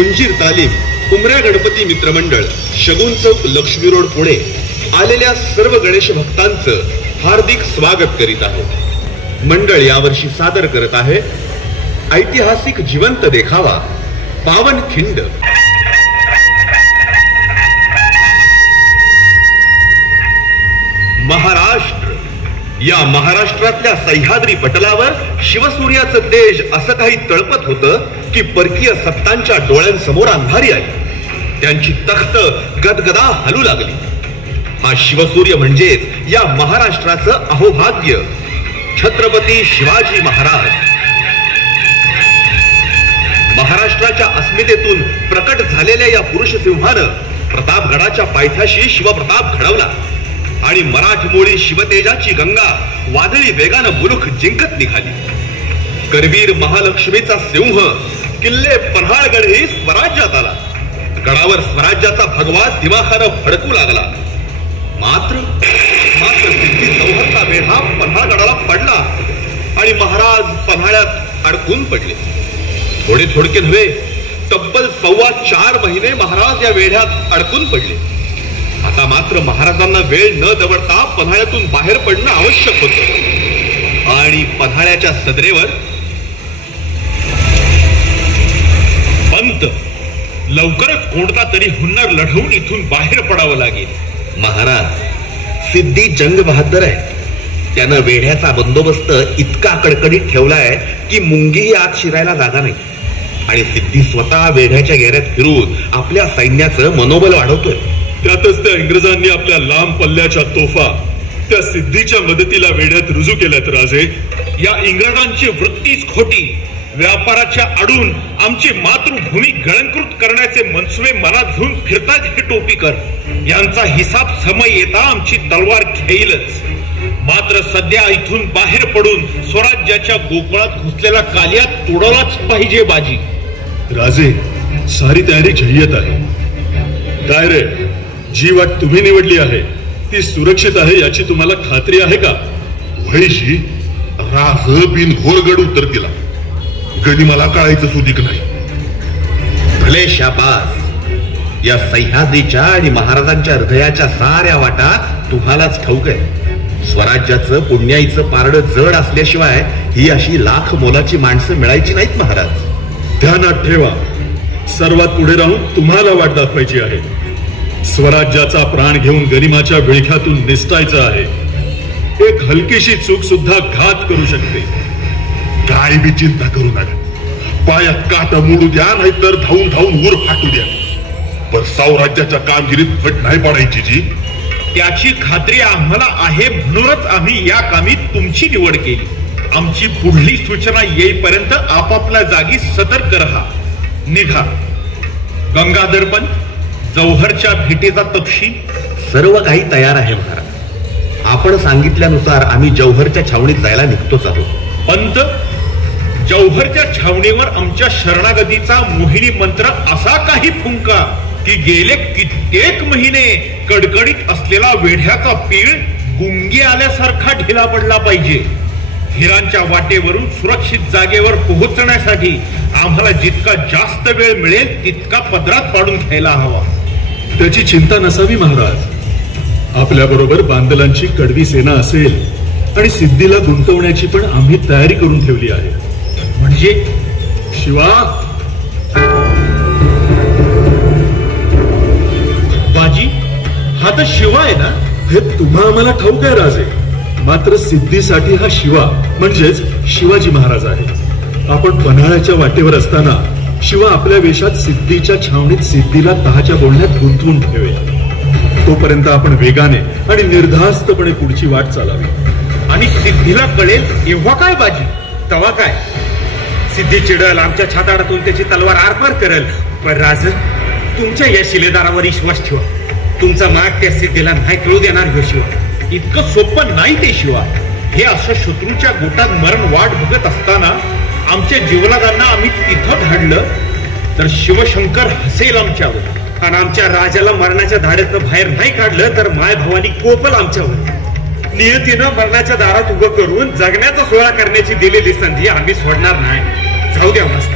कुंजीर तालीम उमऱ्या गणपती मित्रमंडळ, शगुन चौक, लक्ष्मी रोड, पुणे आलेल्या सर्व गणेश भक्तांचं हार्दिक स्वागत करीत आहे. मंडळ यावर्षी सादर करत आहे ऐतिहासिक जिवंत देखावा पावनखिंड. महाराष्ट्र. या महाराष्ट्रातल्या सह्याद्री पटलावर शिवसूर्याचं तेज असं काही तळपत होतं की परकीय सत्तांच्या डोळ्यांसमोर अंधारी आली. त्यांची तख्त गदगदा हलू लागली. हा शिवसूर्य म्हणजेच या महाराष्ट्राचं अहोभाग्य छत्रपती शिवाजी महाराज. महाराष्ट्राच्या अस्मितेतून प्रकट झालेल्या या पुरुष सिंहानं प्रतापगडाच्या पायथ्याशी शिवप्रताप घडवला आणि मराठमोळी शिवतेजाची गंगा वादळी वेगानं मुलुख जिंकत निघाली. करवीर महालक्ष्मीचा सिंह किल्ले पन्हाळगडही स्वराज्यात आला. गडावर स्वराज्याचा भगवा दिमाखानं फडकू लागला. मात्र सिद्धी चौहरचा वेढा पन्हाळगडाला पडला आणि महाराज पन्हाळ्यात अडकून पडले. थोडे थोडके नव्हे, तब्बल 4.25 महिने महाराज या वेढ्यात अडकून पडले. आता मात्र महाराजांना वेळ न दवडता पन्हाळ्यातून बाहेर पडणं आवश्यक होतं आणि पन्हाळ्याच्या सदरेवर पंत लवकरच कोणता तरी हुन्नर लढवून इथून बाहेर पडावं लागेल. महाराज, सिद्धी जंग बहादर आहे. त्यानं वेढ्याचा बंदोबस्त इतका कडकडीत ठेवलाय की मुंगीही आत शिरायला जागा नाही आणि सिद्धी स्वतः वेढ्याच्या घेऱ्यात फिरून आपल्या सैन्याचं मनोबल वाढवतोय. त्यातच त्या इंग्रजांनी आपल्या लांब पल्ल्याच्या तोफा त्या सिद्धीच्या मदतीला वेढ्यात रुजू केल्यात. राजे, या इंग्रजांची वृत्तीच खोटी. व्यापाराच्या आडून आमची मातृभूमी गळंकृत करण्याचे मनसुबे मनात घेऊन फिरतात हे टोपीकर. यांचा हिसाब समय येता आमची तलवार घेईलच. मात्र सध्या इथून बाहेर पडून स्वराज्याच्या गोकुळात घुसलेला कालियात तोडलाच पाहिजे बाजी. राजे, सारी तयारी झय्यत आहे. काय रे, जी वाट तुम्ही निवडली आहे ती सुरक्षित आहे याची तुम्हाला खात्री आहे का? वैशी राज बिन घोरगड उत्तर दिला. गनिमाला कळायचं सुदिक नाही. भले शाबास. या सह्याद्रीच्या आणि महाराजांच्या हृदयाच्या साऱ्या वाटा तुम्हालाच ठाऊक आहे. स्वराज्याचं पुण्याईचं पारडं जड असल्याशिवाय ही अशी लाख मोलाची माणसं मिळायची नाहीत. महाराज, ध्यानात ठेवा, सर्वात पुढे राहून तुम्हाला वाट दाखवायची आहे. स्वराज्याचा प्राण घेऊन गनिमाच्या विळख्यातून निसटायचं आहे. एक हलकीशी चूक सुद्धा घात करू शकते. काय बी चिंता करू नका. पायात काटा मोडू द्या, नाहीतर धावून धावून ऊर फाटू द्या, पण साम्राज्याच्या कामगिरीत फट नाही पडायची. जी त्याची खात्री आम्हाला आहे म्हणूनच आम्ही या कामी तुमची निवड केली. आमची पुढली सूचना येईपर्यंत आपापल्या जागी सतर्क रहा. निघा. गंगाधर पंत, जौहरच्या भेटीचा तपशील. सर्व काही तयार आहे महाराज. आपण सांगितल्यानुसार आम्ही जौहरच्या छावणीत जायला निघतोच आहोत. पंत, जौहरच्या छावणीवर आमच्या शरणागतीचा मोहिनी मंत्र असा काही फुंका की गेले कित्येक महिने कडकडीत असलेला वेढ्याचा पीळ गुंगी आल्यासारखा ढिला पडला पाहिजे. हिरांच्या वाटेवरून सुरक्षित जागेवर पोहोचण्यासाठी आम्हाला जितका जास्त वेळ मिळेल तितका पदरात पाडून घ्यायला हवा. त्याची चिंता नसावी महाराज. आपल्या बरोबर बांदलांची कडवी सेना असेल आणि सिद्धीला गुंतवण्याची पण आम्ही तयारी करून ठेवली आहे. म्हणजे शिवा, बाजी, हा तर शिवा आहे ना? हे तुम्हा आम्हाला ठाऊक आहे राजे. मात्र सिद्धीसाठी हा शिवा म्हणजेच शिवाजी महाराज आहे. आपण पन्हाळ्याच्या वाटेवर असताना शिवा आपल्या वेशात सिद्धीच्या छावणीत सिद्धीला तहाच्या बोलण्यात गुंतवून ठेवेल. तोपर्यंत आपण वेगाने आणि निर्धास्तपणे पुढची वाट चालावी. आणि सिद्धीला कळेल एव्हा काय बाजी? तवा काय सिद्धी चिडल, आमच्या छाताडातून त्याची तलवार आरपार करेल. पण राज, तुमच्या या शिलेदारावर विश्वास ठेवा. तुमचा माग त्या सिद्धीला नाही कळू देणार हे शिवा. इतकं सोपं नाही ते शिवा. हे असं शत्रूच्या गोटात मरण वाट बघत असताना आमच्या जीवलादांना आम्ही तिथं धाडलं तर शिवशंकर हसेल आमच्यावर आणि आमच्या राजाला मरणाच्या धाड्यातनं बाहेर नाही काढलं तर माय भवानी कोपल आमच्यावर. नियतीनं मरणाच्या दारात उभं करून जगण्याचा सोहळा करण्याची दिलेली संधी आम्ही सोडणार नाही. जाऊ द्या मस्त.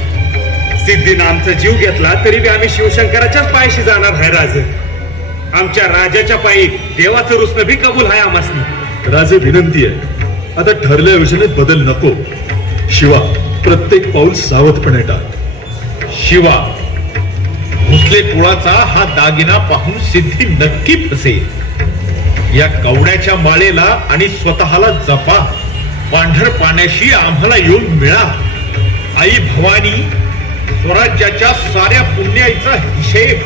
सिद्धीनं आमचा जीव घेतला तरी बी आम्ही शिवशंकराच्याच पायाशी जाणार आहे राज. आमच्या राजाच्या पायी देवाचं रुसणं भी कबूल आहे आम्हासनी. राजे विनंती आहे, आता ठरल्या योजनेत बदल नको. शिवा, प्रत्येक पाऊल सावधपणे टाक. शिवा, भोसले कुळाचा हा दागिना पाहून सिद्धी नक्की फसेल. या कवड्याच्या माळेला आणि स्वतःला जपा. पांढर पाण्याशी आम्हाला येऊन मिळा. आई भवानी, स्वराज्याच्या साऱ्या पुण्याईचा हिशेब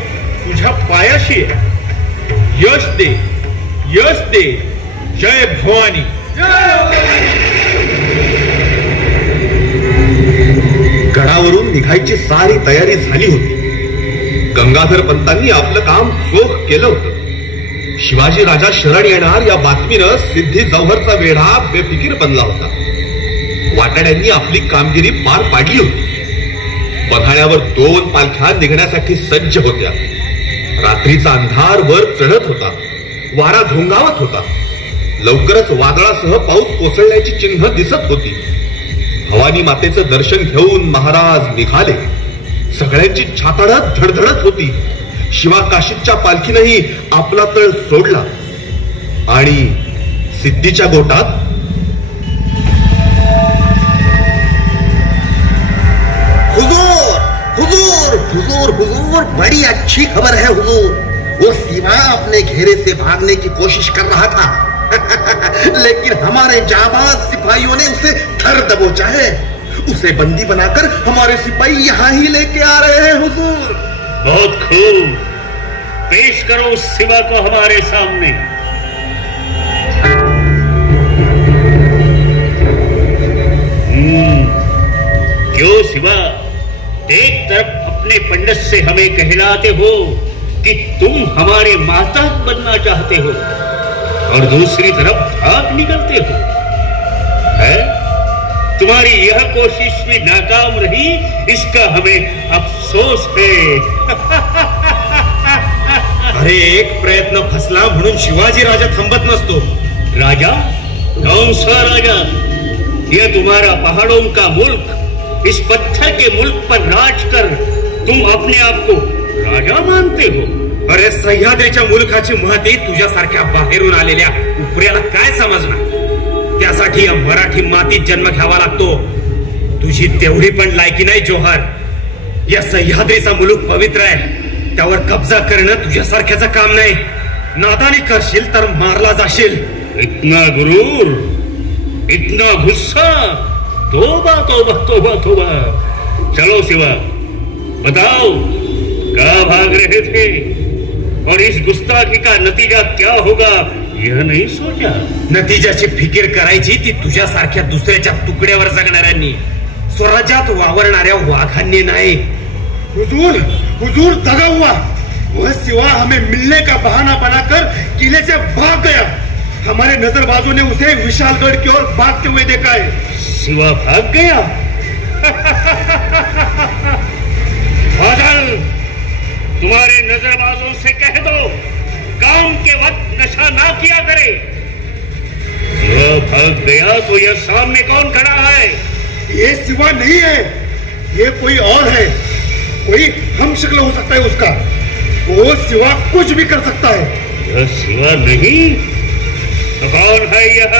तुझ्या पायाशी आहे. यश दे, यश दे. जय भवानी. गडावरून निघायची सारी तयारी झाली होती. गंगाधर पंतांनी आपलं काम चोख केलं होतं. शिवाजी राजा शरण येणार या बातमीनं सिद्धी जव्हरचा वेढा बेफिकीर बनला होता. वाटाड्यांनी आपली कामगिरी पार पाडली होती. बघाण्यावर 2 पालख्या निघण्यासाठी सज्ज होत्या. रात्रीचा अंधार वर चढत होता. वारा घोंगावत होता. लवकरच वादळासह पाऊस कोसळण्याची चिन्ह दिसत होती. भवानी मातेचं दर्शन घेऊन महाराज निघाले. सगळ्यांची छाताडत धडधडत होती. शिवा काशीच्या पालखीनंही आपला तळ सोडला आणि सिद्धीच्या गोटात हुजूर, हुजूर, हुजूर, हुजूर, बड़ी अच्छी खबर है हुजूर. वो सिवा अपने घेरे से भागने की कोशिश कर रहा था लेकिन हमारे जाबाज सिपाहियों ने उसे धर दबोचा है. उसे बंदी बनाकर हमारे सिपाही यहाँ ही लेके आ रहे हैं हुजूर. बहुत खूब, पेश करो उस सिवा को हमारे सामने. क्यों सिवा, एक तरफ अपने पंडित से हमें कहलाते हो कि तुम हमारे मातहत बनना चाहते हो और दूसरी तरफ भाग निकलते हो. है तुम्हारी यह कोशिश भी नाकाम रही, इसका हमें अफसोस है. अरे, एक प्रयत्न फसला म्हणून शिवाजी राजा थांबत नसतो. राजा? कौन सा राजा? यह तुम्हारा पहाड़ों का मुल्क. इस पत्थर के मुल्क पर राज कर तुम अपने आप को राजा मानते हो. अरे, सह्याद्रीच्या मुलखाची महती तुझ्यासारख्या बाहेरून आलेल्या उपऱ्याला काय समजणार? त्यासाठी या मराठी मातीत जन्म घ्यावा लागतो. तुझी तेवढी पण लायकी नाही जोहार. या सह्याद्रीचा मुलूक पवित्र आहे. त्यावर कब्जा करणं तुझ्यासारख्याचं काम नाही. नादानी करशील तर मारला जाशील. इतना गुरूर, इतना गुस्सा. तोबा तोबा तोबा तोबा. चलो सिवा, बताओ कहाँ भाग रहे थे और इस गुस्ताखी का नतीजा क्या होगा यह नहीं सोचा? नतीजाची फिकीर करायची ती तुझ्यासारख्या दुसऱ्याच्या तुकड्यावर जगणाऱ्यांनी, स्वराज्यात वावरणाऱ्या वाघांनी नाही. हुजूर, हुजूर, दगा हुआ. वह सिवा हमें मिलने का बहाना बनाकर किले से भाग गया. हमारे नजरबाजों ने उसे विशालगढ़ की ओर भागते हुए देखा है. सिवा भाग गया? बादल, तुम्हारे नजरबाजों से कह दो काम के वक्त नशा ना किया करे. यह भाग गया तो यह सामने कौन खड़ा है? ये सिवा नहीं है, ये कोई और है. कोई हम शक्ल हो सकता है उसका. वो सिवा कुछ भी कर सकता है. यह सिवा नहीं तो कौन है यह?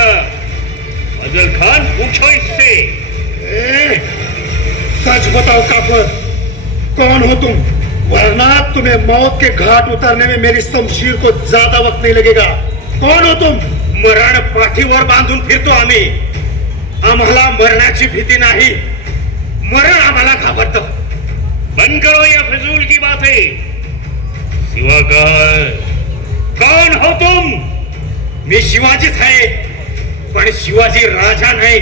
फजल खान, पूछो इससे. सच बताओ काफर, कौन हो तुम? वरना तुम्हें मौत के घाट उतरने में मेरी शमशीर को ज्यादा वक्त नहीं लगेगा. कौन हो तुम? मरण पाठीवर बांधून फिरतो आम्ही. आम्हाला मरणाची भीती नाही, मरण आम्हाला घाबरतं. बंद करो यह फजूल की बातें. सिवा कहाँ है? कौन हो तुम? मी शिवाजीच आहे, पण शिवाजी राजा नाही.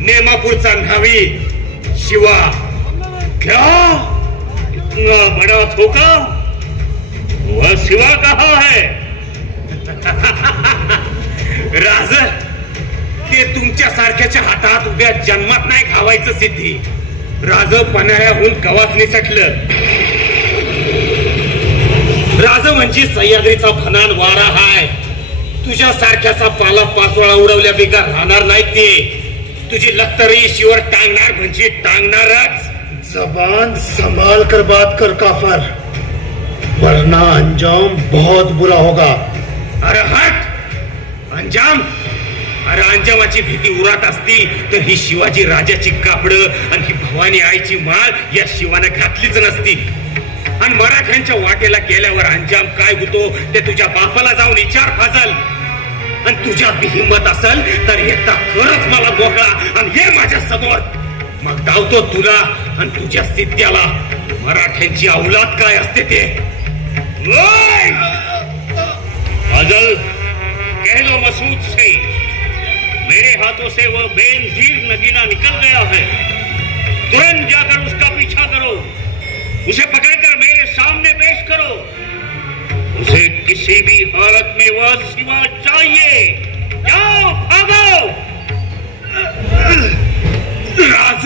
नेमापूरचा न्हावी शिवा. क्या इतना बड़ा धोखा? वह सिवा कहाँ है? राज, ते तुमच्या सारख्याच्या हातात उद्या जन्मात नाही खावायचं सिद्धी. राज पन्हाळ्याहून कवाच निसटलं. राज म्हणजे सह्याद्रीचा भनान वारा हाय. तुझ्या सारख्याचा पाला पाचोळा उडवल्या बिगर राहणार नाही. ते तुझी लक्तरी शिवर टांगणार म्हणजे टांगणारच. जबान संभाल कर बात कर काफर, वरना अंजाम बहुत बुरा होगा। अरे हट! अंजाम? अरे अंजामाची भीती उरात असती तर ही शिवाजी राजाची कापडं आणि ही भवानी आईची माळ या शिवाने घातलीच नसती. आणि मराठ्यांच्या वाटेला गेल्यावर अंजाम काय होतो ते तुझ्या बापाला जाऊन विचार फाजल. आणि तुझ्या हिंमत असेल तर एकदा खरंच मला मोकळा आणि हे माझ्या समोर, मग धावतो तुला आणि तुझ्या सिद्ध्याला मराठ्यांची औलाद काय असते ते. फाजल, कह लो मसूद से मेरे हाथों से वो बेनजीर नगीना निकल गया है. तुरंत जाकर उसका पीछा करो, उसे पकड़कर मेरे सामने पेश करो. उसे किसी भी हालत में वह सिवा चाहिए. जाओ, भागो. राज,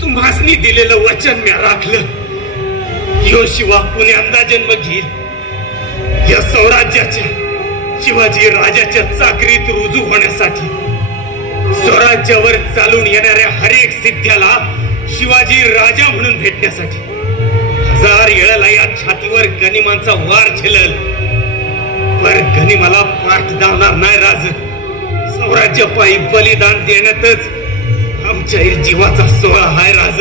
तुम्हासनी दिलेलं वचन मी राखलं. यो शिवा पुण्यांदा जन्म घेईल या स्वराज्याच्या शिवाजी राजाच्या चाकरीत रुजू होण्यासाठी. स्वराज्यावर चालून येणाऱ्या हरेक सिद्ध्याला शिवाजी राजा म्हणून भेटण्यासाठी 1000 वेळेला या छातीवर गनिमांचा वार झेलल, पर गनिमाला पाठ धावणार नाही. राज, स्वराज्य पायी बलिदान देण्यातच आमच्या जीवाचा सोहळा हाय. राज,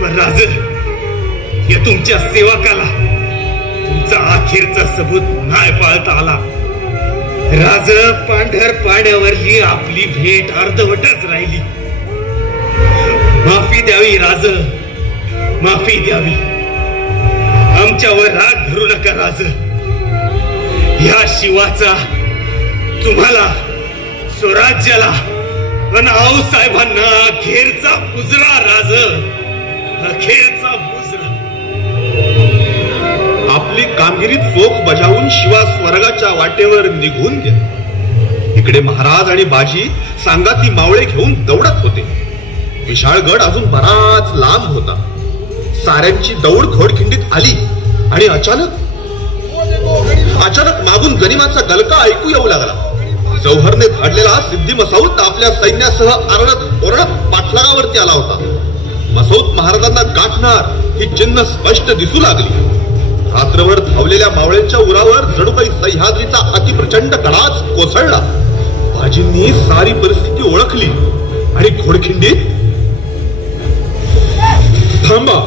पण राज, या तुमच्या सेवकाला तुमचा अखेरचा सबूत नाही पाळता आला. राज, पांढर पाण्यावरली आपली भेट अर्धवटच राहिली. माफी द्यावी राज, माफी द्यावी. आमच्यावर राग धरू नका राज. या शिवाचा तुम्हाला, स्वराज्याला आणि आऊसाहेबांना अखेरचा मुजरा. राज, अखेरचा मुजरा. आपली कामगिरी चोख बजावून शिवा स्वर्गाच्या वाटेवर निघून गेला. इकडे महाराज आणि बाजी सांगाती मावळे घेऊन दौडत होते. विशाळगड अजून बराच लांब होता. साऱ्यांची दौड घोडखिंडीत आली आणि अचानक मागून गनिमाचा गलका ऐकू येऊ लागला. जौहरने धाडलेला सिद्धी मसऊद आपल्या सैन्यासह आरडत ओरडत पाठलागावरती आला होता. मसऊद महाराजांना गाठणार ही चिन्ह स्पष्ट दिसू लागली. रात्रभर धावलेल्या मावळ्यांच्या उरावर जणू काही सह्याद्रीचा अतिप्रचंड कडाच कोसळला. बाजींनी सारी परिस्थिती ओळखली आणि घोडखिंडीत, थांबा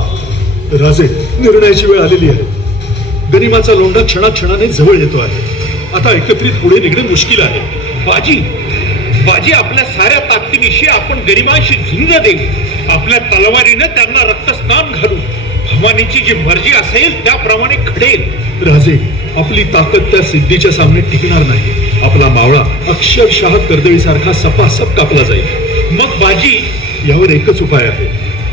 राजे, निर्णयाची वेळ आलेली आहे. गनिमाचा लोंढा क्षणाक्षणाने जवळ येतो आहे. आता एकत्रित पुढे निघणे मुश्किल आहे. बाजी, आपल्या साऱ्या ताकदीनिशी आपण गनिमाशी झुंज देऊ. आपल्या तलवारीने त्यांना रक्तस्नान घालू. भवानीची जी मर्जी असेल त्याप्रमाणे घडेल. राजे, आपली ताकद त्या सिद्धीच्या सामने टिकणार नाही. आपला मावळा अक्षरशः कर्दळीसारखा सपासप कापला जाईल. मग बाजी, यावर एकच उपाय आहे.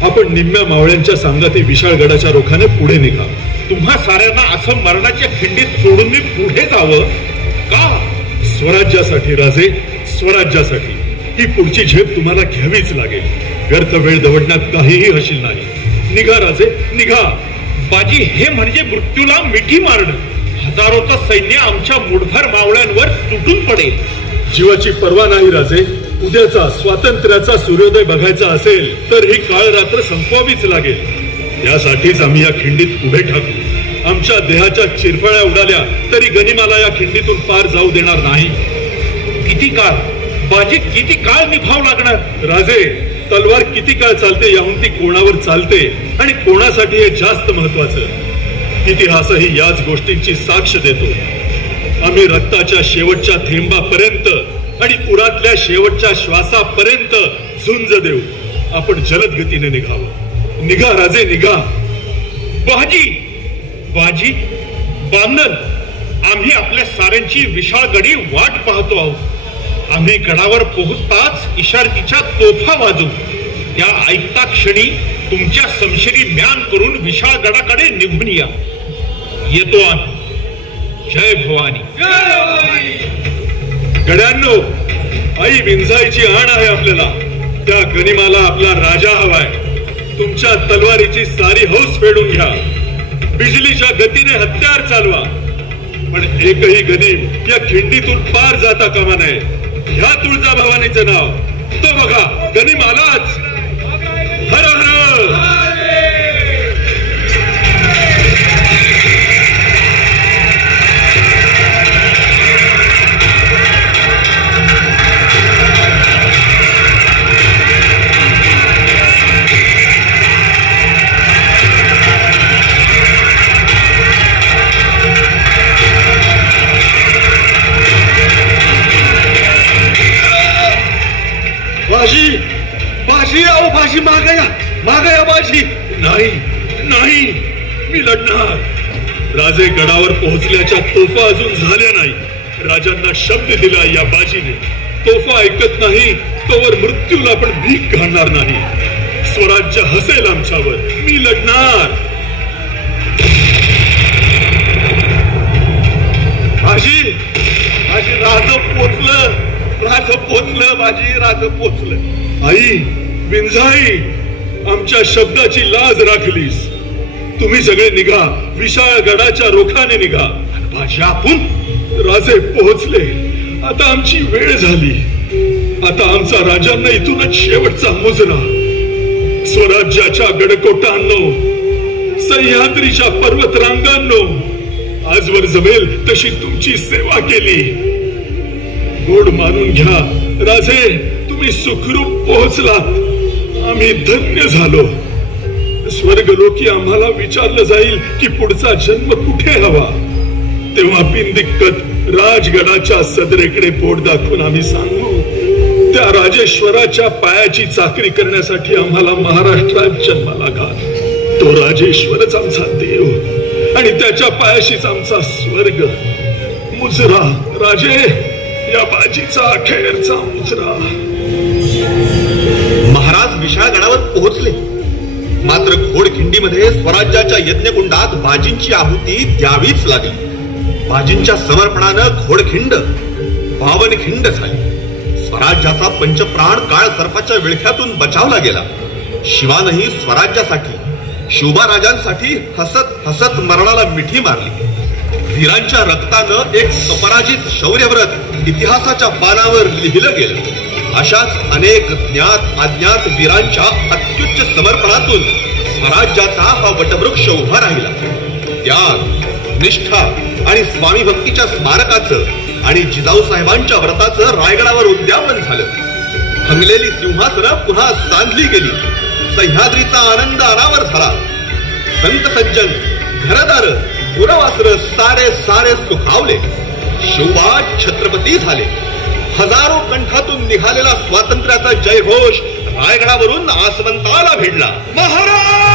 आपण निम्म्या मावळ्यांच्या सांगाती विशाळगडाच्या रोखाने पुढे निघा. तुम्हा साऱ्यांना असं मरणाच्या खिंडीत सोडून मी पुढे जावं का? स्वराज्यासाठी राजे, स्वराज्यासाठी. ही पुढची झेप तुम्हाला घ्यावीच लागेल. व्यर्थ वेळ दवडण्यात काहीही हशील नाही. निघा राजे, निघा. बाजी, हे म्हणजे मृत्यूला मिठी मारणं. हजारोचं सैन्य आमच्या मुठभर मावळ्यांवर तुटून पडेल. जीवाची पर्वा नाही राजे. उद्याचा स्वातंत्र्याचा सूर्योदय बघायचा असेल तर ही काळ रात्र संपवावीच लागेल. त्यासाठीच आम्ही या खिंडीत उभे ठाकू. आमच्या देहाच्या चिरफळ्या उडाल्या तरी गनिमाला या खिंडीतून पार जाऊ देणार नाही. किती काळ बाजी, किती काळ निभाव लागणार? राजे, तलवार किती काळ चालते याहून ती कोणावर चालते आणि कोणासाठी हे जास्त महत्वाचं. इतिहासही याच गोष्टींची साक्ष देतो. आम्ही रक्ताच्या शेवटच्या थेंबापर्यंत आणि उरातल्या शेवटच्या श्वासापर्यंत झुंज देऊ. आपण जलद गतीने निघावं. निघा राजे, निघा. बाजी, बांधन, आम्ही आपल्या साऱ्यांची विशाळगडी वाट पाहतो आहोत. आम्ही गडावर पोहोचताच इशारतीच्या तोफा वाजवू. त्या ऐकता क्षणी तुमच्या समशेरी म्यान करून विशाळगडाकडे निघून या. येतो आम्ही. जय भवानी. गड्यांनो, आई विंझाईची आण आहे आपल्याला. त्या गनिमाला आपला राजा हवाय. तुमच्या तलवारीची सारी हौस फेडून घ्या. बिजलीच्या गतीने हत्यार चालवा. पण एकही गनीम या खिंडीतून पार जाता कामा नये. ह्या तुळजा भवानीचं नाव. तो बघा, गनीम आलाच. हर हर नाही नाही, मी लढणार. राजे गडावर पोहोचल्याच्या तोफा अजून झाल्या नाही. राजांना शब्द दिला या बाजीने, तोफा ऐकत नाही तोवर मृत्यूला पण भीक घालणार नाही. स्वराज्य हसेल आमच्यावर, मी लढणार. बाजी बाजी, राज पोचलं, राज पोचलं, बाजी राज पोचलं. आई विंझाई, आमच्या शब्दाची लाज राखलीस. तुम्ही सगळे निघा, विशाळ गडाच्या रोखाने निघा. बाजी आपण राजे पोहोचले, आता आमची वेळ झाली. आता आमचा राजांना इथूनच शेवटचा मुजरा. स्वराज्याच्या गडकोटांनो, सह्याद्रीच्या पर्वतरांगांनो, आजवर जमेल तशी तुमची सेवा केली. गोड मानून घ्या राजे, तुम्ही सुखरूप पोहोचलात. आम्ही धन्य झालो. स्वर्गलोकी आम्हाला विचारलं जाईल की पुढचा जन्म कुठे हवा, तेव्हा बिनदिक्कत राजगडाच्या सदरेकडे पोट दाखवून आम्ही सांगू, त्या राजेश्वराच्या पायाची चाकरी करण्यासाठी आम्हाला महाराष्ट्रात जन्माला घाल. तो राजेश्वरच आमचा देव आणि त्याच्या पायाशीच आमचा स्वर्ग. मुजरा राजे, या बाजीचा अखेरचा मुजरा. महाराज विशाळ गडावर पोहोचले, मात्र घोडखिंडीमध्ये स्वराज्याच्या यज्ञकुंडात बाजींची आहुती द्यावीच लागली. बाजींच्या समर्पणानं घोडखिंड पावनखिंड झाली. स्वराज्याचा पंचप्राण काळ सर्पाच्या विळख्यातून बचावला गेला. शिवानही स्वराज्यासाठी, शिवबाराजांसाठी हसत हसत मरणाला मिठी मारली. वीरांच्या रक्तानं एक अपराजित शौर्यव्रत इतिहासाच्या पानावर लिहिलं गेलं. अशाच अनेक ज्ञात अज्ञात वीरांच्या अत्युच्च समर्पणातून स्वराज्याचा हा वटवृक्ष उभा राहिला. त्याग, निष्ठा आणि स्वामी भक्तीच्या स्मारकाचं आणि जिजाऊ साहेबांच्या व्रताचं रायगडावर उद्यापन झालं. हंगलेली सिंहासनं पुन्हा सांधली गेली. सह्याद्रीचा आनंद अनावर झाला. संत सज्जन, घरदार, गुरवासर सारे सारे सुखावले. शिवबा छत्रपती झाले. हजारो कंठातून निघालेला स्वातंत्र्याचा जयघोष रायगडावरून आसमंताला भिडला. महाराज